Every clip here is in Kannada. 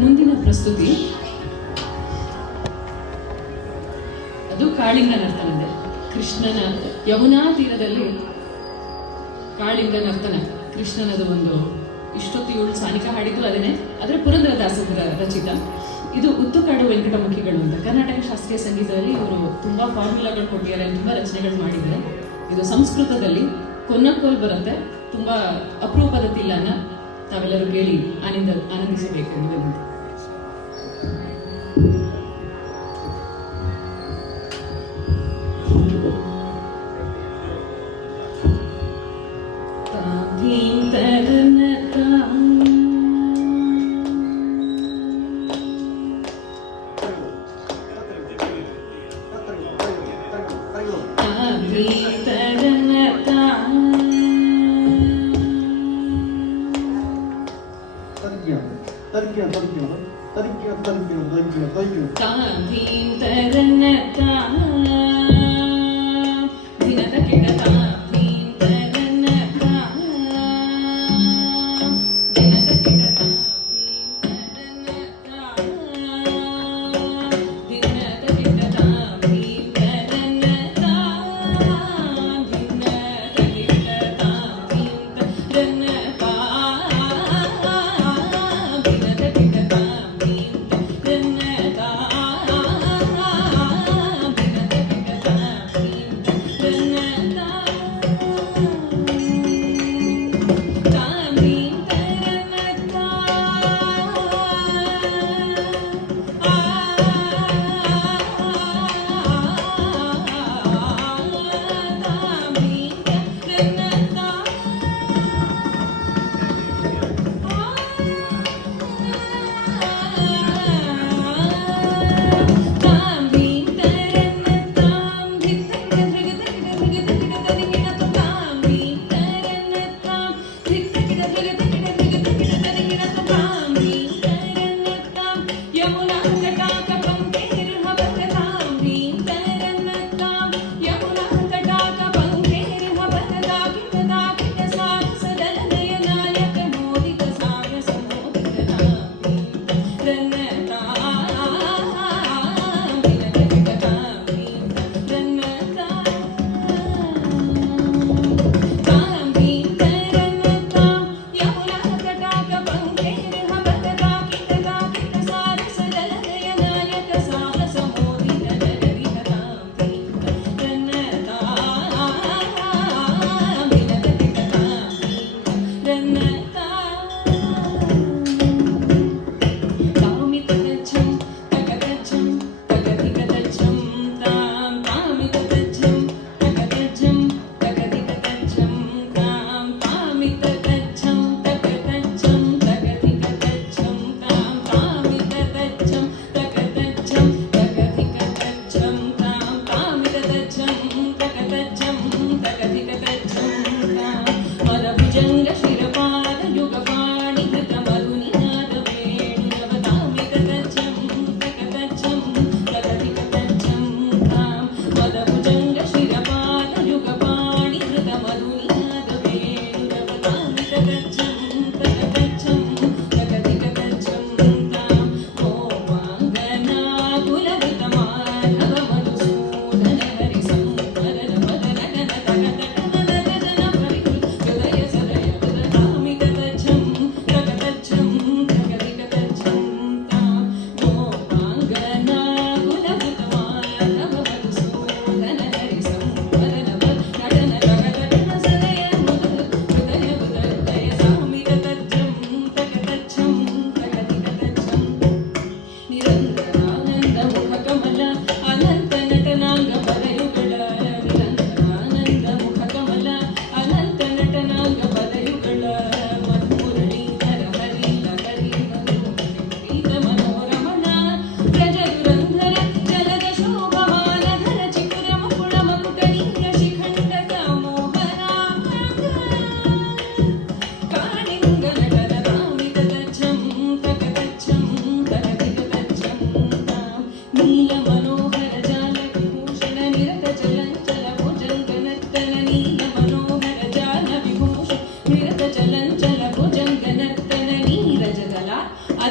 ಮುಂದಿನ ಪ್ರಸ್ತುತಿ ಅದು ಕಾಳಿಂಗ ನರ್ತನದೆ. ಕೃಷ್ಣನ ಯಮುನಾ ತೀರದಲ್ಲಿ ಕಾಳಿಂಗ ನರ್ತನ ಕೃಷ್ಣನದು ಒಂದು ಇಷ್ಟೊತ್ತು ಇವಳು ಸಾನಿಕ ಹಾಡಿದ್ದು ಅದನ್ನೇ, ಆದರೆ ಪುರಂದರದಾಸರ ರಚಿತ. ಇದು ಉತ್ತುಕಾಡು ವೆಂಕಟಮುಖಿಗಳು ಅಂತ ಕರ್ನಾಟಕ ಶಾಸ್ತ್ರೀಯ ಸಂಗೀತದಲ್ಲಿ ಇವರು ತುಂಬಾ ಫಾರ್ಮುಲಾಗಳು ಕೊಟ್ಟಿದ್ದಾರೆ, ತುಂಬಾ ರಚನೆಗಳು ಮಾಡಿದ್ದಾರೆ. ಇದು ಸಂಸ್ಕೃತದಲ್ಲಿ ಕೊನ್ನಕ್ಕೋಲ್ ಬರುತ್ತೆ. ತುಂಬಾ ಅಪರೂಪದ ತಿಲ್ಲನ್ನ ತಾವೆಲ್ಲರೂ ಕೇಳಿ ಆನಂದಿಸಬೇಕು ವಿನಂತಿ.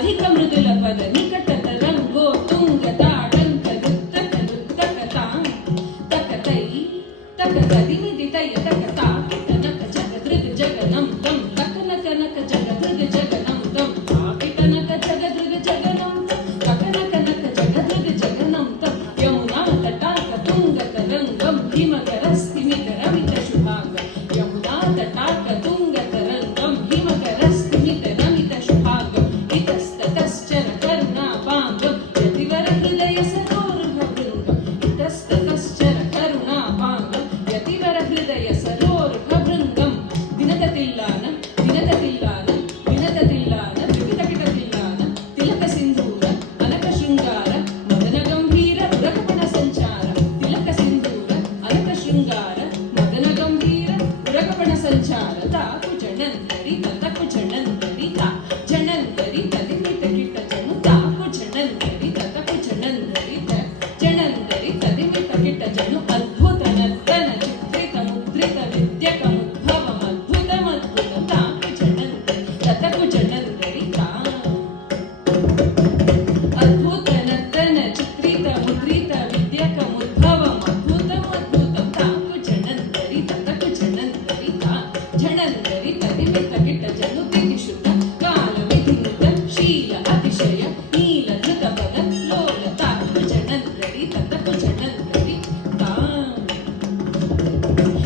ಅಧಿಕ ಮೃದುಲ ಪದ ನಿಕಟ ತರಂಗೋ ತುಂಗ ತಾಡಂಕ ನೃತ್ತಕ ನೃತ್ತಕ ತಾಂ ತಕ ತೈ ತಕ ತದಿಮಿತಿ ತಯ ತಕ ತಾ ಕಿಟನಕ ಜಗ ದೃಗ ಜಗನಂ ತಂ ತಕನಕ ನಕ ಜಗ ದೃಗ ಜಗನಂ ತಂ ತಾ ಕಿಟನಕ ಜಗ ದೃಗ ಜಗನಂ ತಂ ತಕನಕ ನಕ ಜಗ ದೃಗ ಜಗನಂ ತಂ ಯಮುನಾ ತಟಾಕ ತುಂಗ ತರಂಗಂ ಹಿಮಕರ ಸ್ಥಿಮಿತ ರಮಿತ ಶುಭಾಂಗ ಯಮುನಾ ತಟಾಕ ತುಂಗ ತರಂಗಂ ಹಿಮಕರ ಸ್ಥಿಮಿತ ರಮಿತ ಶುಭಾಂಗ ಇತಸ್ತತಶ್ಚರ ಕರುಣಾಪಾಂಗಂ ಯತಿವರ ಹೃದಯ ಸರೋರುಹ ಭೃಂಗಂ ಇತಸ್ತತಶ್ಚರ ಕರುಣಾಪಾಂಗಂ ಯತಿವರ ಹೃದಯ ಸರೋರುಹ ಭೃಂಗಂ ದಿನದ ತಿಲ್ಲಾನ ದಿನದ ತಿಲ್ಲಾನ ದಿನದ ತಿಲ್ಲಾನ ತ್ರಿಪಿಟ ಕಿಟ ತಿಲ್ಲಾನ ತಿಲಕ ಸಿಂಧೂರ ಅನಕ ಶೃಂಗಾರ ಮದನ ಗಂಭೀರ ಉರಕಪಣ ಸಂಚಾರ ತಿಲಕ ಸಿಂಧೂರ ಅನಕ ಶೃಂಗಾರ ಮದನ ಗಂಭೀರ ಉರಕಪಣ ಸಂಚಾರ ತಾಕು ಜಣಂತರಿ ತತಕು ಜಣಂತರಿ ತಾ ಜಣಂತರಿ ತದಿಮಿತ ಕಿಟ ಜನು ತಾಕು ಜಣಂತರಿ ತತಕು ಜಣಂತರಿ ತ ಜಣಂತರಿ ತದಿಮಿತ ಕಿಟ ಜನು ಅದ್ಭುತ ನರ್ತನ ಚಿತ್ರಿತ ಮುದ್ರಿತ ವಿದ್ಯಕ ಮುದ್ಭವಂ ಅದ್ಭುತಮದ್ಭುತಂ ತಾಕು ಜಣಂತರಿ ತತಕು ಜಣಂತರಿ ತಾ ಅದ್ಭುತ ನರ್ತನ ಚಿತ್ರಿತ ಮುದ್ರಿತ ವಿದ್ಯಕ ಮುದ್ಭವಂ ಅದ್ಭುತಂ ಅದ್ಭುತಂ ತಾಕು ಜಣಂತರಿ ತತಕು ಜಣಂತರಿ ತಾ ಜಣಂತರಿ ತದಿಮಿತ ಕಿಟ ಜನು ತಿದಿಶುತ ಕಾಲ ವಿಧಿನುತ ಶೀಲ ಅತಿಶಯ ನೀಲ ಧೃತ ಪದ ಲೋಲ ತಾಕು ಜಣಂತರಿ ತತಕು ಜಣಂತರಿ ತಾ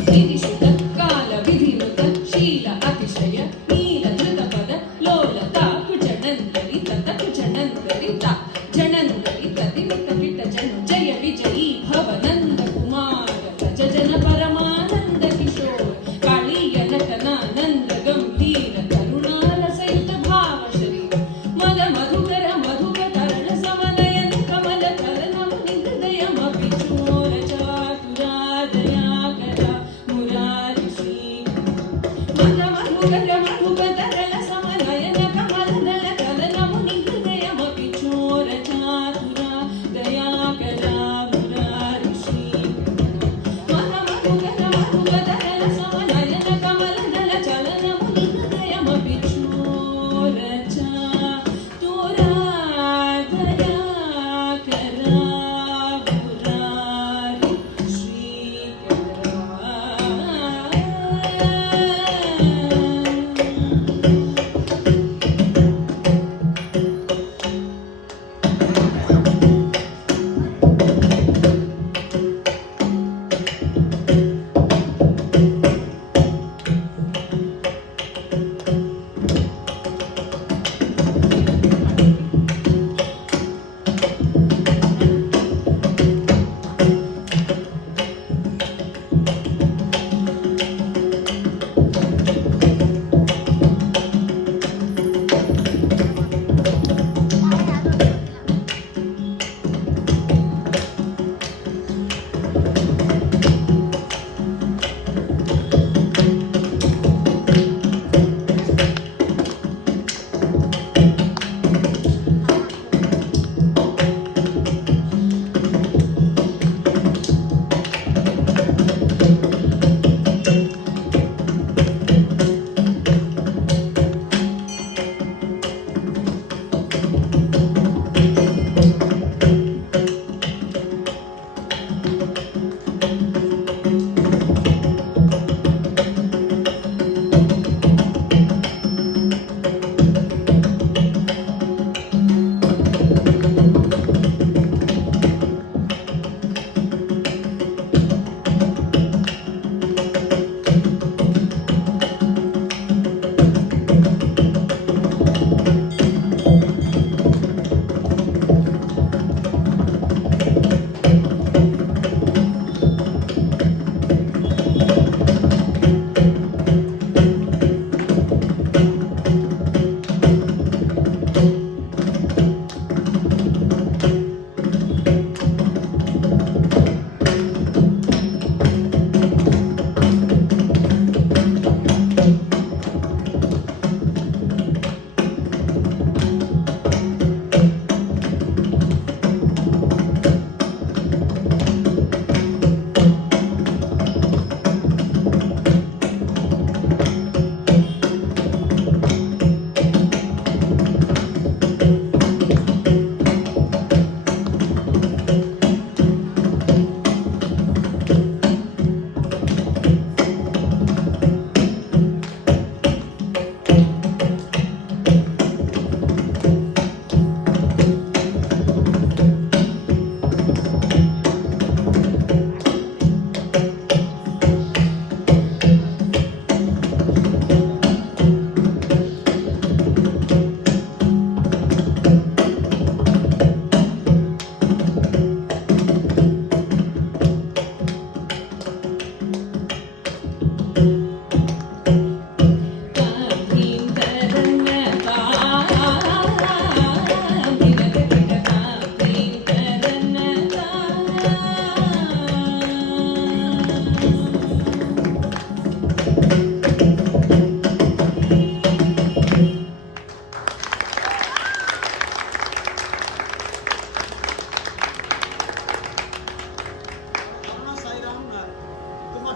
ತಿದಿಶುತ ಕಾಲ ವಿಧಿನುತ ಶೀಲ ಅತಿಶಯ ನೀಲ ಧೃತ ಪದ ಲೋಲ ತಾಕು ಜಣಂತರಿ ತತಕು ಜಣಂತರಿ ತಾ ಜಣಂತರಿ ತದಿಮಿತ ಕಿಟ ಜನು ಜಯ ವಿಜಯೀ ಭವ ನಂದ ಕುಮಾರ ಭಜ ಜನ ಪರಮಾನಂದ ಕಿಶೋರ ಕಾಳಿಯ ನಟನಾನಂದ ಗಂಭೀರ ಕರುಣಾಲ ಸಹಿತ ಭಾವ ಶರೀರ ಮದ ಮಧುಕರ ಮಧುಕ ತರಳ ಸಮನಯನ ಕಮಲ ಕಲನಂ ಹೃದಯಮಪಿ ಚೋರ ಚಾತುರಾದಯಾಕರ ಮುರಾರಿ ಶ್ರೀ ಮದ ಮಧುಕರ ಮಧುಕ ತರಳ ಸಮನಯನ ಕಮಲ ಕಲನಂ ಹೃದಯಮಪಿ ಚೋರ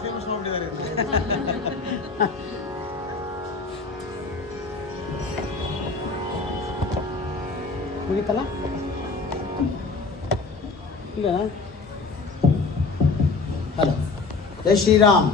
ಫೇಮಸ್ ಮಾಡ್ಬಿಟ್ಟಿದ್ದಾರೆ. ಮುಗೀತಲ್ಲ ಇಲ್ಲ. ಹಲೋ, ಜೈ ಶ್ರೀರಾಮ್.